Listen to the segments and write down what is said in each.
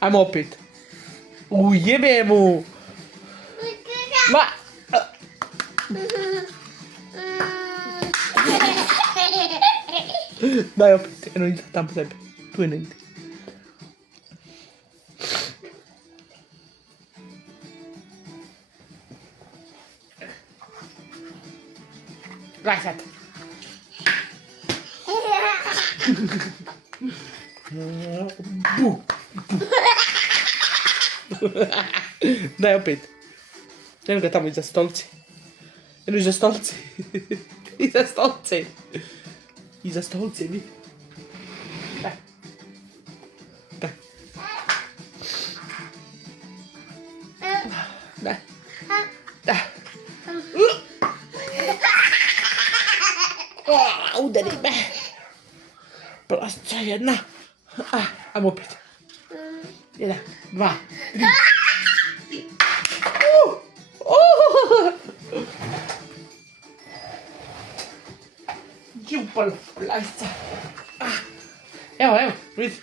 ajmo opet. Ujebe mu. Ma. Daj opet, eno ide tamo sebi. Tu je negdje. Daj sad. Daj opet. Eno ga tamo iza stolci. Eno iza stolci. Iza stolci. Iza stolci, vidi. Daj. Daj. Daj. Daj. Udari me. Plasća jedna. Ajmo opet. 1, 2, 3. Đupal plasća. Evo, vidi.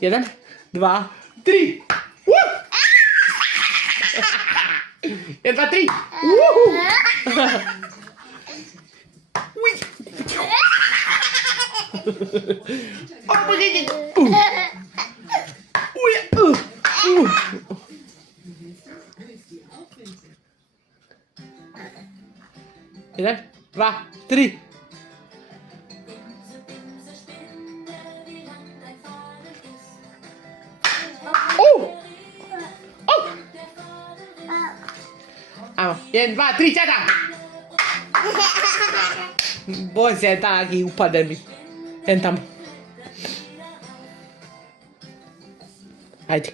1, 2, 3. 1, 2, 3. Ui. Jedan, dva, tri. Ajmo, 1, 2, 3, 4. Bože, dragi, upade mi. Jen tamo. Ajde.